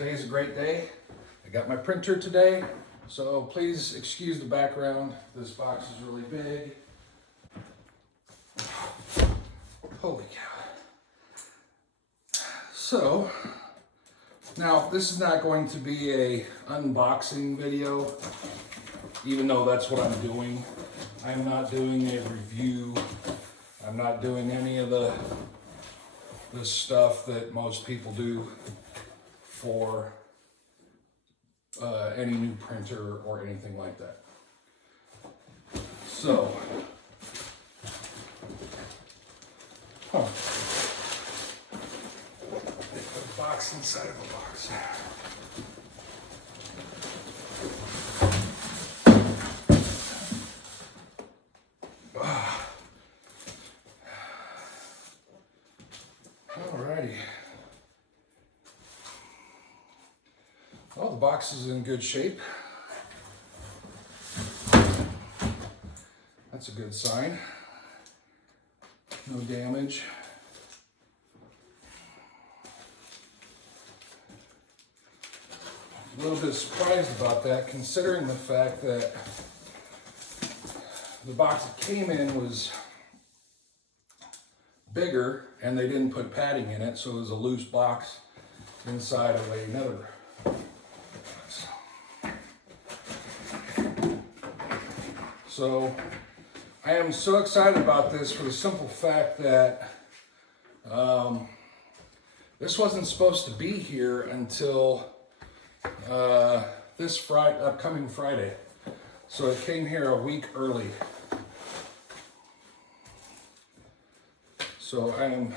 Today's a great day. I got my printer today, so please excuse the background. This box is really big. Holy cow. So, now this is not going to be a unboxing video, even though that's what I'm doing. I'm not doing a review. I'm not doing any of the stuff that most people do for any new printer or anything like that. So, they put a box inside of a box. Alrighty. Well, the box is in good shape. That's a good sign. No damage. A little bit surprised about that, considering the fact that the box it came in was bigger and they didn't put padding in it, so it was a loose box inside of another. So I am so excited about this for the simple fact that this wasn't supposed to be here until this upcoming Friday. So it came here a week early. So I am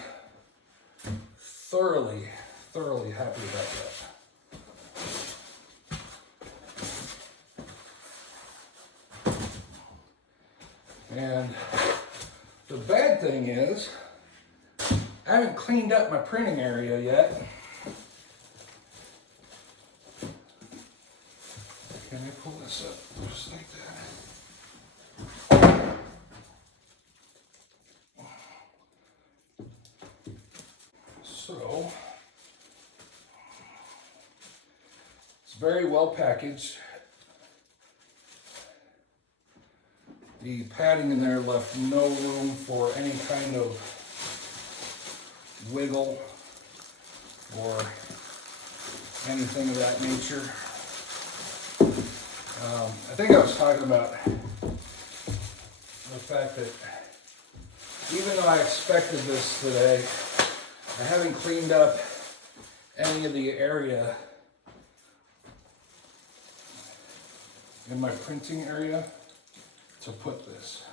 thoroughly happy about that. And the bad thing is, I haven't cleaned up my printing area yet. Can I pull this up just like that? So, it's very well packaged. The padding in there left no room for any kind of wiggle or anything of that nature. I think I was talking about the fact that even though I expected this today, I haven't cleaned up any of the area in my printing area to put this.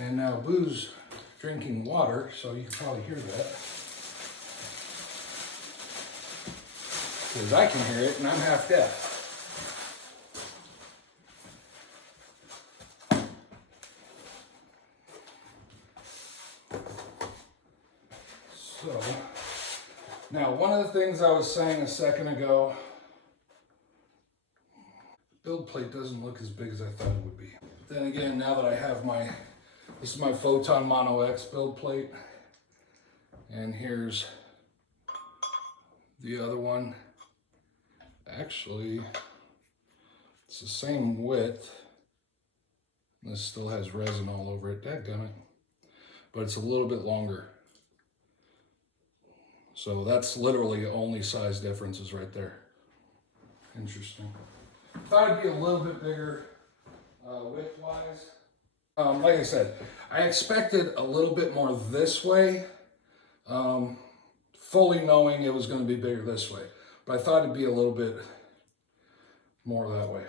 And now Boo's drinking water, so you can probably hear that. Because I can hear it and I'm half deaf. So, now one of the things I was saying a second ago, build plate doesn't look as big as I thought it would be. Then again, now that I have this is my Photon Mono X build plate, and here's the other one. Actually, it's the same width. This still has resin all over it, dadgummit. But it's a little bit longer. So that's literally the only size differences right there. Interesting. Thought it'd be a little bit bigger width-wise. Like I said, I expected a little bit more this way, fully knowing it was going to be bigger this way. But I thought it'd be a little bit more that way.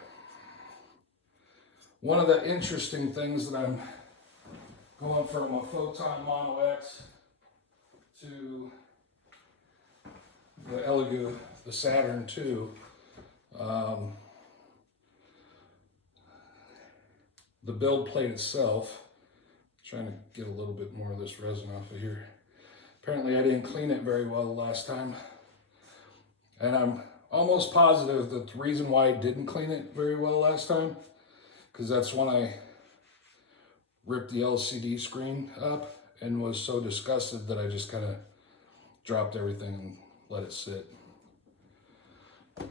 One of the interesting things that I'm going from a Photon Mono X to the Elegoo, the Saturn 2, the build plate itself, trying to get a little bit more of this resin off of here. Apparently I didn't clean it very well the last time. And I'm almost positive that the reason why I didn't clean it very well last time, because that's when I ripped the LCD screen up and was so disgusted that I just kind of dropped everything and let it sit.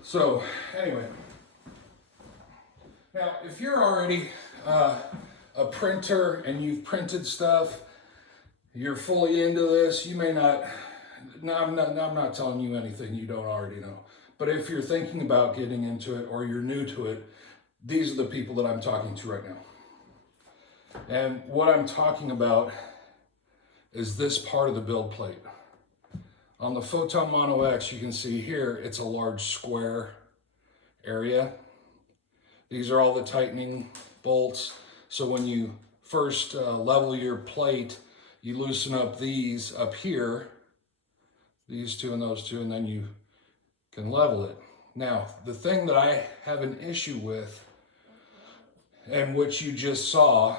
So anyway, now if you're already a printer and you've printed stuff, you're fully into this, you may not, no, I'm not telling you anything you don't already know. But if you're thinking about getting into it or you're new to it, these are the people that I'm talking to right now. And what I'm talking about is this part of the build plate. On the Photon Mono X, you can see here, it's a large square area. These are all the tightening bolts. So when you first level your plate, you loosen up these up here, these two and those two, and then you can level it. Now, the thing that I have an issue with, and which you just saw,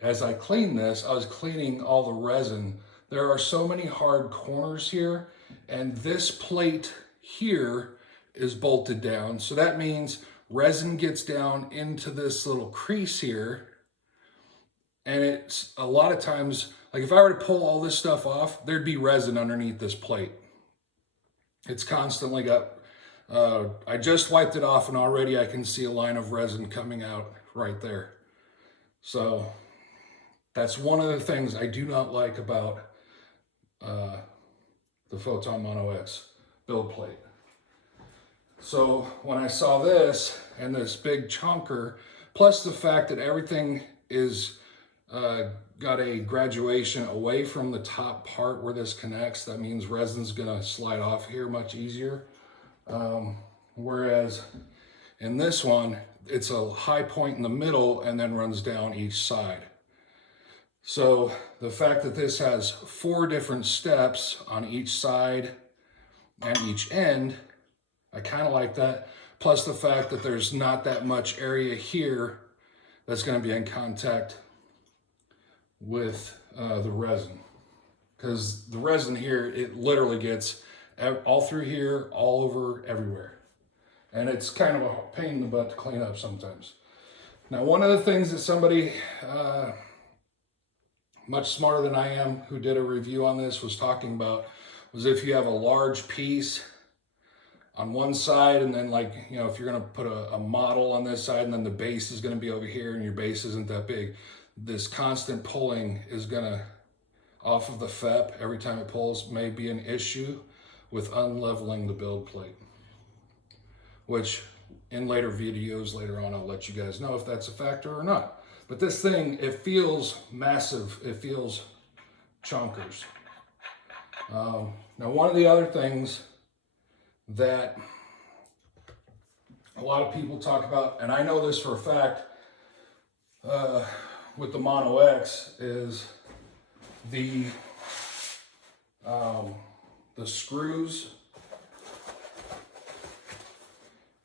as I cleaned this, I was cleaning all the resin. There are so many hard corners here, and this plate here is bolted down. So that means resin gets down into this little crease here, and it's a lot of times, like if I were to pull all this stuff off, there'd be resin underneath this plate. It's constantly got, I just wiped it off and already I can see a line of resin coming out right there. So that's one of the things I do not like about the Photon Mono X build plate. So when I saw this and this big chunker, plus the fact that everything is got a graduation away from the top part where this connects, that means resin's gonna slide off here much easier. Whereas in this one, it's a high point in the middle and then runs down each side. So the fact that this has 4 different steps on each side and each end, I kind of like that. Plus the fact that there's not that much area here that's going to be in contact with the resin. Because the resin here, it literally gets all through here, all over, everywhere. And it's kind of a pain in the butt to clean up sometimes. Now, one of the things that somebody much smarter than I am, who did a review on this, was talking about was if you have a large piece on one side, and then, like, you know, if you're going to put a model on this side, and then the base is going to be over here, and your base isn't that big, this constant pulling is going to, off of the FEP, every time it pulls, may be an issue with unleveling the build plate. Which, in later videos later on, I'll let you guys know if that's a factor or not. But this thing, it feels massive. It feels chonkers. Now, one of the other things that a lot of people talk about, and I know this for a fact, with the Mono X, is the screws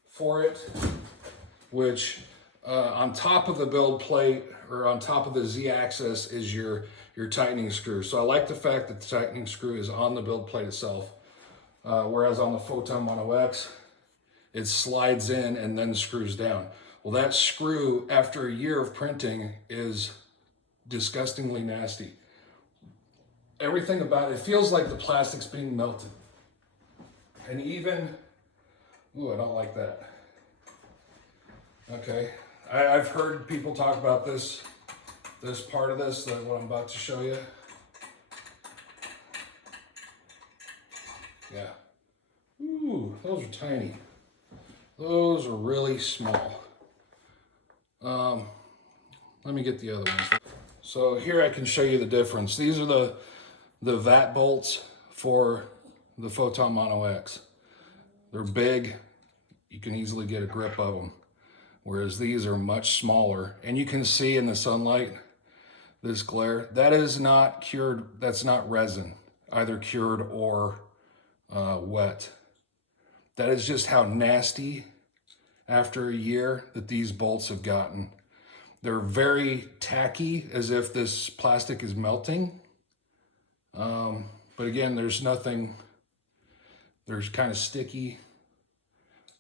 for it, which on top of the build plate, or on top of the Z-axis, is your tightening screw. So I like the fact that the tightening screw is on the build plate itself, whereas on the Photon Mono X, it slides in and then screws down. Well, that screw, after a year of printing, is disgustingly nasty. Everything about it feels like the plastic's being melted. And even, ooh, I don't like that. Okay, I've heard people talk about this part of this, what I'm about to show you. Yeah. Ooh, those are tiny. Those are really small. Let me get the other ones. So here I can show you the difference. These are the VAT bolts for the Photon Mono X. They're big. You can easily get a grip of them. Whereas these are much smaller. And you can see in the sunlight, this glare, that is not cured, that's not resin, either cured or wet. That is just how nasty, after a year, that these bolts have gotten. They're very tacky, as if this plastic is melting. But again, there's nothing, there's kind of sticky,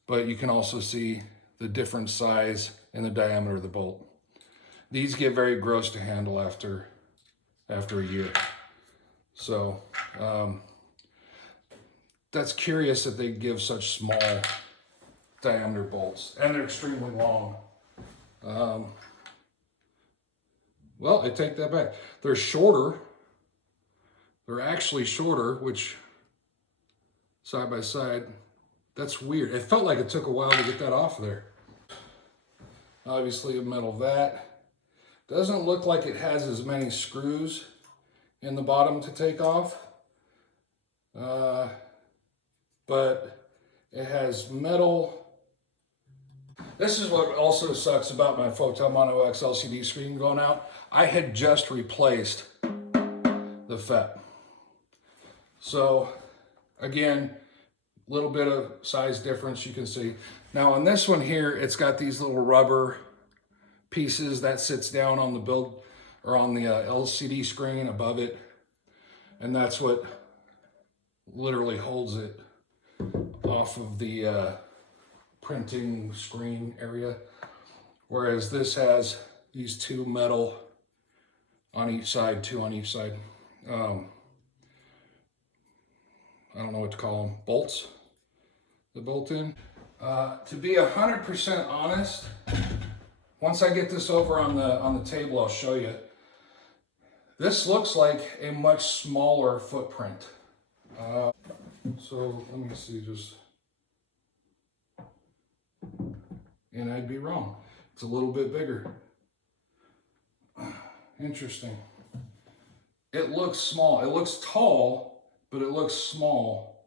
but you can also see the different size and the diameter of the bolt. These get very gross to handle after a year. So that's curious that they give such small diameter bolts, and they're extremely long. Well, I take that back. They're shorter. They're actually shorter, which side by side, that's weird. It felt like it took a while to get that off there. Obviously a metal vat. Doesn't look like it has as many screws in the bottom to take off. But it has metal. This is what also sucks about my Photon Mono X LCD screen going out. I had just replaced the FET. So again, a little bit of size difference you can see. Now on this one here, it's got these little rubber pieces that sits down on the build or on the LCD screen above it. And that's what literally holds it off of the printing screen area. Whereas this has these two metal on each side, two on each side. I don't know what to call them, bolts, the bolt in. To be 100% honest, once I get this over on the table, I'll show you. This looks like a much smaller footprint. So let me see, and I'd be wrong. It's a little bit bigger. Interesting. It looks small. It looks tall, but it looks small,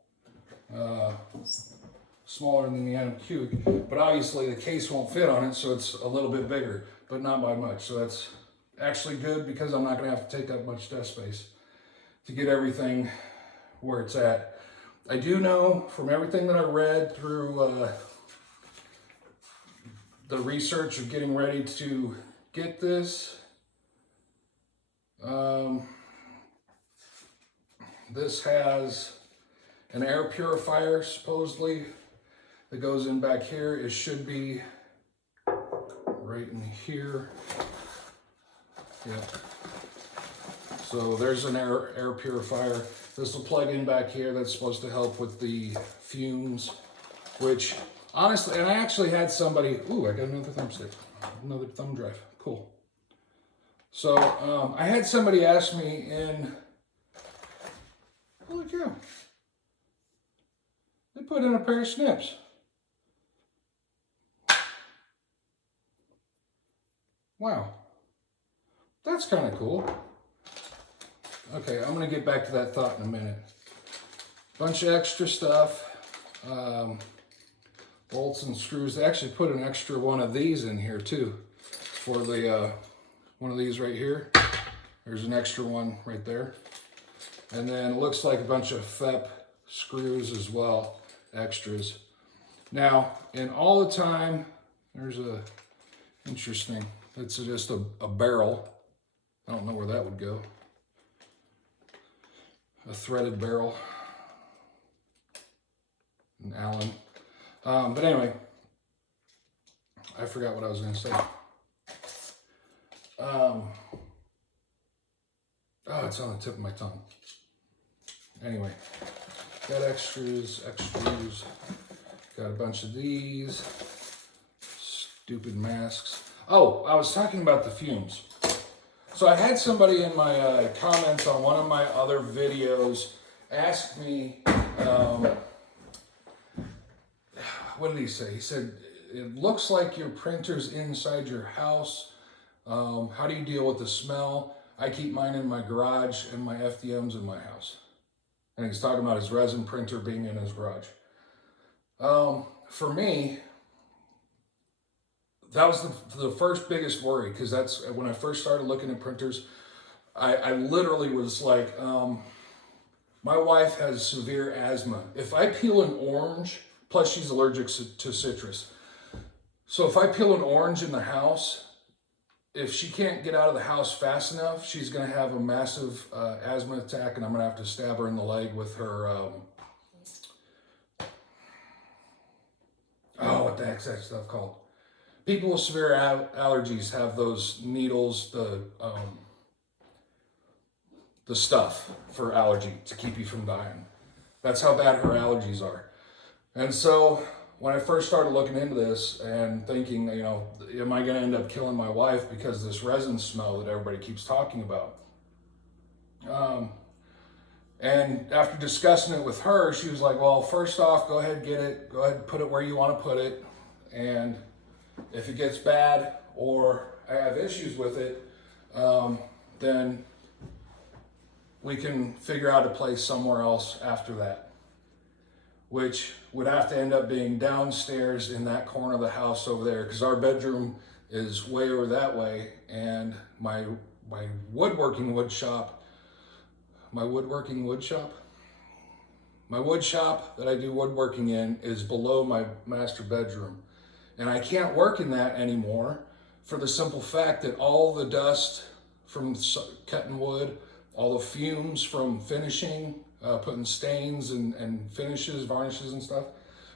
smaller than the MQ, but obviously the case won't fit on it, so it's a little bit bigger, but not by much. So that's actually good because I'm not gonna have to take up much desk space to get everything where it's at. I do know from everything that I read through the research of getting ready to get this, this has an air purifier, supposedly, that goes in back here. It should be right in here. Yep. So there's an air purifier. This will plug in back here. That's supposed to help with the fumes, which honestly, and I actually had somebody, ooh, I got another thumbstick, another thumb drive, cool. So I had somebody ask me in, holy cow, they put in a pair of snips. Wow, that's kind of cool. Okay, I'm gonna get back to that thought in a minute. Bunch of extra stuff, bolts and screws. They actually put an extra one of these in here too, for the one of these right here. There's an extra one right there. And then it looks like a bunch of FEP screws as well, extras. Now, in all the time, there's a, interesting, it's just a barrel. I don't know where that would go. A threaded barrel. An Allen. But anyway, I forgot what I was gonna say. Oh, it's on the tip of my tongue. Anyway, got extras, got a bunch of these, stupid masks. Oh, I was talking about the fumes. So I had somebody in my comments on one of my other videos ask me, what did he say? He said, it looks like your printer's inside your house. How do you deal with the smell? I keep mine in my garage and my FDM's in my house. And he's talking about his resin printer being in his garage. For me, that was the first biggest worry, because that's when I first started looking at printers. I literally was like, my wife has severe asthma. If I peel an orange, plus she's allergic to citrus. So if I peel an orange in the house, if she can't get out of the house fast enough, she's gonna have a massive asthma attack, and I'm gonna have to stab her in the leg with her, oh, what the heck's that stuff called? People with severe allergies have those needles, the stuff for allergy to keep you from dying. That's how bad her allergies are. And so when I first started looking into this and thinking, you know, am I going to end up killing my wife because of this resin smell that everybody keeps talking about? And after discussing it with her, she was like, well, first off, go ahead, get it. Go ahead and put it where you want to put it. And if it gets bad or I have issues with it, then we can figure out a place somewhere else after that, which would have to end up being downstairs in that corner of the house over there, because our bedroom is way over that way, and my wood shop that I do woodworking in is below my master bedroom. And I can't work in that anymore for the simple fact that all the dust from cutting wood, all the fumes from finishing, putting stains and finishes, varnishes and stuff,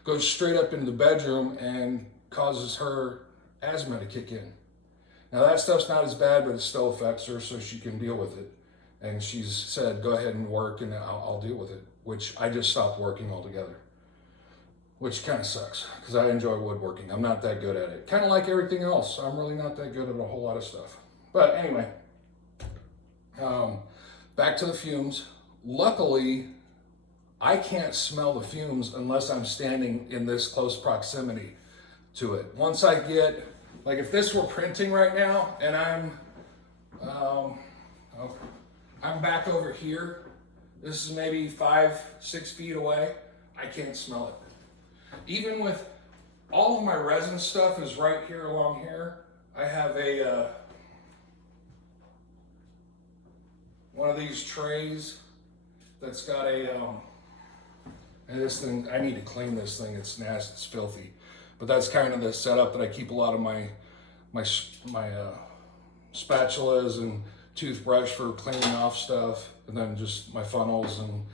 goes straight up into the bedroom and causes her asthma to kick in. Now that stuff's not as bad, but it still affects her, so she can deal with it. And she's said, go ahead and work and I'll deal with it, which I just stopped working altogether, which kind of sucks because I enjoy woodworking. I'm not that good at it. Kind of like everything else. I'm really not that good at a whole lot of stuff. But anyway, back to the fumes. Luckily, I can't smell the fumes unless I'm standing in this close proximity to it. Once I get, like if this were printing right now and I'm back over here, this is maybe 5-6 feet away, I can't smell it. Even with all of my resin stuff is right here along here. I have a one of these trays that's got a and this thing, I need to clean this thing. It's nasty, it's filthy. But that's kind of the setup that I keep a lot of my spatulas and toothbrush for cleaning off stuff, and then just my funnels, and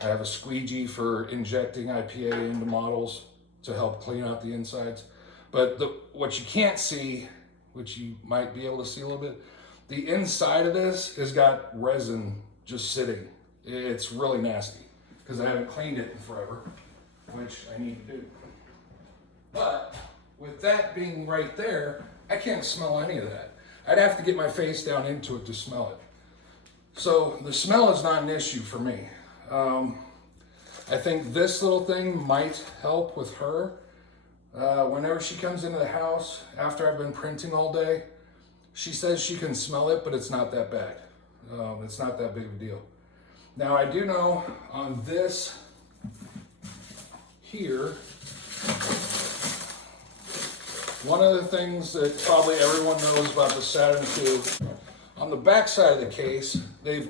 I have a squeegee for injecting IPA into models to help clean out the insides. But what you can't see, which you might be able to see a little bit, the inside of this has got resin just sitting. It's really nasty because I haven't cleaned it in forever, which I need to do. But with that being right there, I can't smell any of that. I'd have to get my face down into it to smell it. So the smell is not an issue for me. I think this little thing might help with her. Whenever she comes into the house after I've been printing all day, she says she can smell it, but it's not that bad. It's not that big of a deal. Now I do know on this here, one of the things that probably everyone knows about the Saturn II, on the back side of the case, they've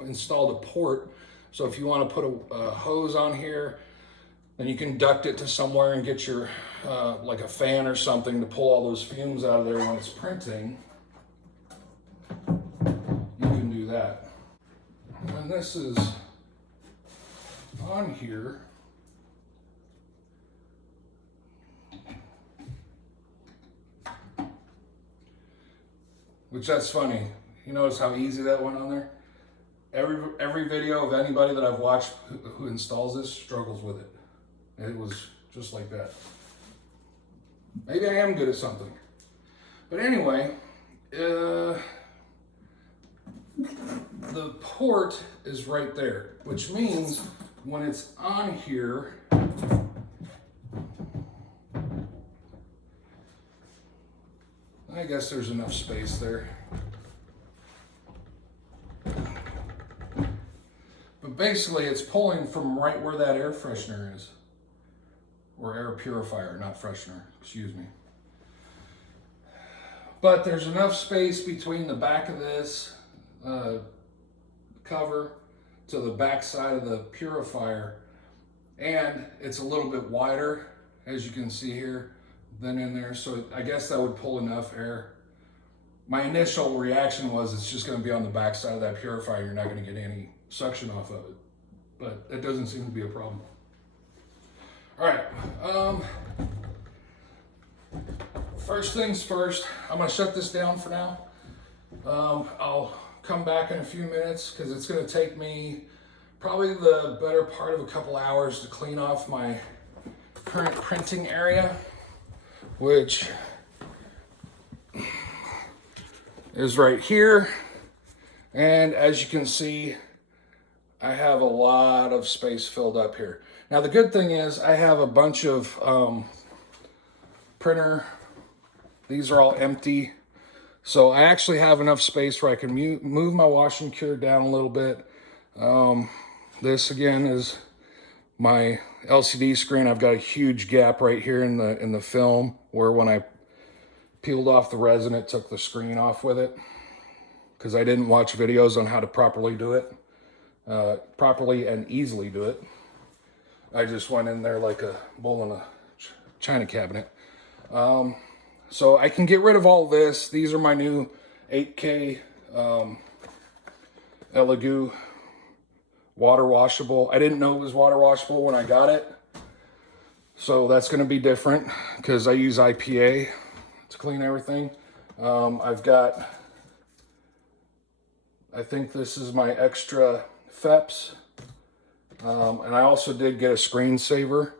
installed a port. So if you want to put a hose on here, then you can duct it to somewhere and get your, like a fan or something to pull all those fumes out of there when it's printing. You can do that. When this is on here, which that's funny. You notice how easy that went on there? Every video of anybody that I've watched who installs this struggles with it. It was just like that. Maybe I am good at something. But anyway, the port is right there, which means when it's on here, I guess there's enough space there. But basically it's pulling from right where that air freshener is. Or air purifier, not freshener, excuse me. But there's enough space between the back of this cover to the back side of the purifier, and it's a little bit wider, as you can see here, than in there, so I guess that would pull enough air. My initial reaction was it's just going to be on the back side of that purifier, you're not going to get any suction off of it, but it doesn't seem to be a problem. All right, first things first, I'm going to shut this down for now. I'll come back in a few minutes because it's going to take me probably the better part of a couple hours to clean off my current printing area, which is right here. And as you can see, I have a lot of space filled up here. Now the good thing is I have a bunch of printer. These are all empty. So I actually have enough space where I can move my wash and cure down a little bit. This again is my LCD screen. I've got a huge gap right here in the film where when I peeled off the resin, it took the screen off with it because I didn't watch videos on how to properly do it, properly and easily do it. I just went in there like a bull in a china cabinet. So I can get rid of all this. These are my new 8K Elegoo water washable. I didn't know it was water washable when I got it. So that's going to be different because I use IPA to clean everything. I've got, I think this is my extra FEPS. And I also did get a screensaver.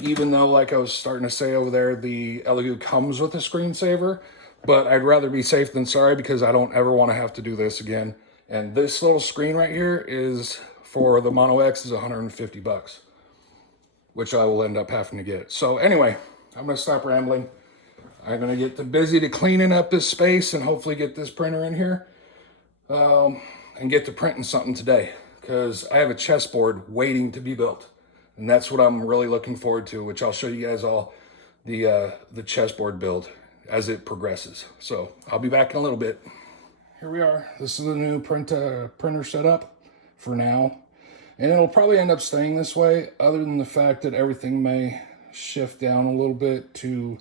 Even though, like I was starting to say over there, the Elegoo comes with a screensaver, but I'd rather be safe than sorry because I don't ever want to have to do this again. And this little screen right here is for the Mono X is 150 bucks, which I will end up having to get. So anyway, I'm going to stop rambling. I'm going to get busy to cleaning up this space and hopefully get this printer in here and get to printing something today because I have a chessboard waiting to be built. And that's what I'm really looking forward to, which I'll show you guys all the chessboard build as it progresses. So I'll be back in a little bit. Here we are. This is the new printer setup for now. And it'll probably end up staying this way, other than the fact that everything may shift down a little bit to,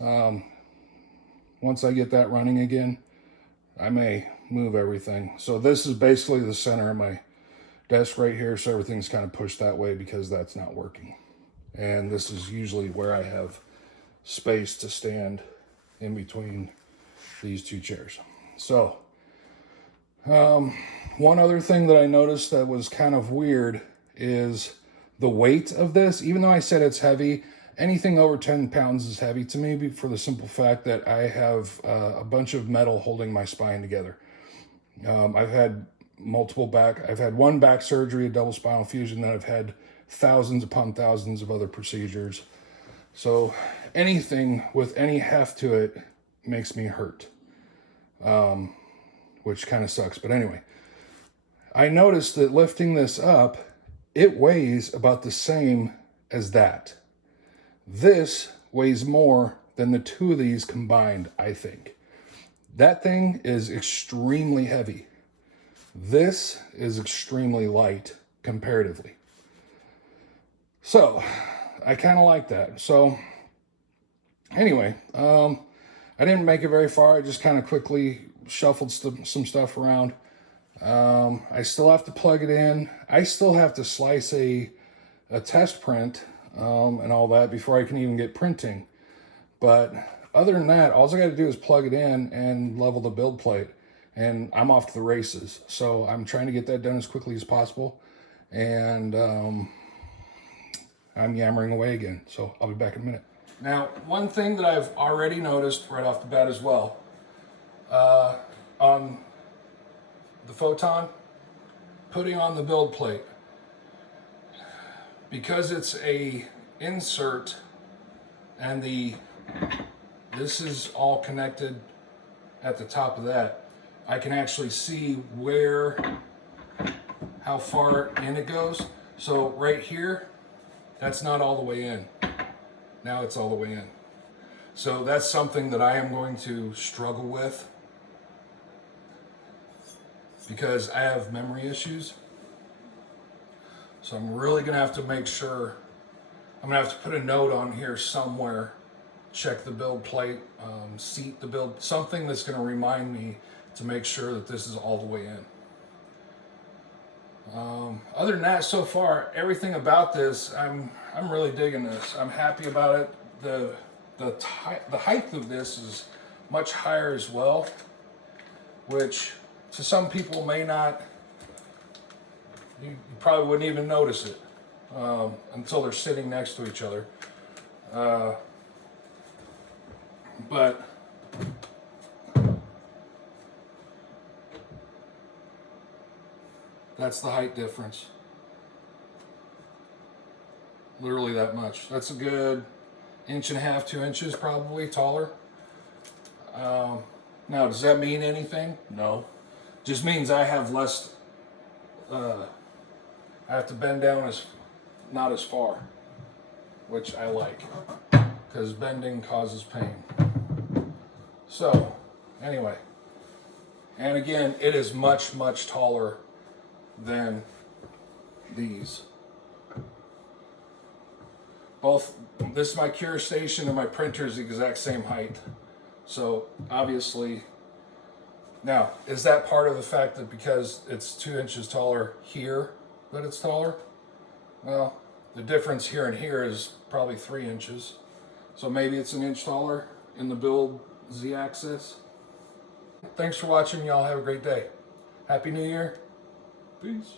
once I get that running again, I may move everything. So this is basically the center of my desk right here, so everything's kind of pushed that way because that's not working. And this is usually where I have space to stand in between these two chairs. So one other thing that I noticed that was kind of weird is the weight of this. Even though I said it's heavy, anything over 10 pounds is heavy to me for the simple fact that I have a bunch of metal holding my spine together. I've had I've had one back surgery, a double spinal fusion, then I've had thousands upon thousands of other procedures. So anything with any heft to it makes me hurt, which kind of sucks. But anyway, I noticed that lifting this up, it weighs about the same as that. This weighs more than the two of these combined, I think. That thing is extremely heavy. This is extremely light comparatively. So I kind of like that. So anyway, I didn't make it very far. I just kind of quickly shuffled some stuff around. I still have to plug it in. I still have to slice a test print and all that before I can even get printing. But other than that, all I got to do is plug it in and level the build plate. And I'm off to the races. So I'm trying to get that done as quickly as possible. And I'm yammering away again. So I'll be back in a minute. Now, one thing that I've already noticed right off the bat as well, on the Photon, putting on the build plate, because it's a insert and this is all connected at the top of that, I can actually see how far in it goes. So right here, that's not all the way in. Now it's all the way in. So that's something that I am going to struggle with because I have memory issues. So I'm really gonna have to make sure, I'm gonna have to put a note on here somewhere, check the build plate, seat the build, something that's gonna remind me to make sure that this is all the way in. Other than that, so far, everything about this, I'm really digging this. I'm happy about it. The height of this is much higher as well, which to some people may not you probably wouldn't even notice it until they're sitting next to each other. But that's the height difference. Literally that much. That's a good 1.5 to 2 inches probably taller. Now, does that mean anything? No. Just means I have less, I have to bend down not as far, which I like, because bending causes pain. So, anyway, and again, it is much, much taller than these. Both, this is my cure station and my printer is the exact same height. So obviously, now, is that part of the fact that because it's 2 inches taller here, that it's taller? Well, the difference here and here is probably 3 inches. So maybe it's 1 inch taller in the build Z-axis. Thanks for watching. Y'all have a great day. Happy New Year. Peace.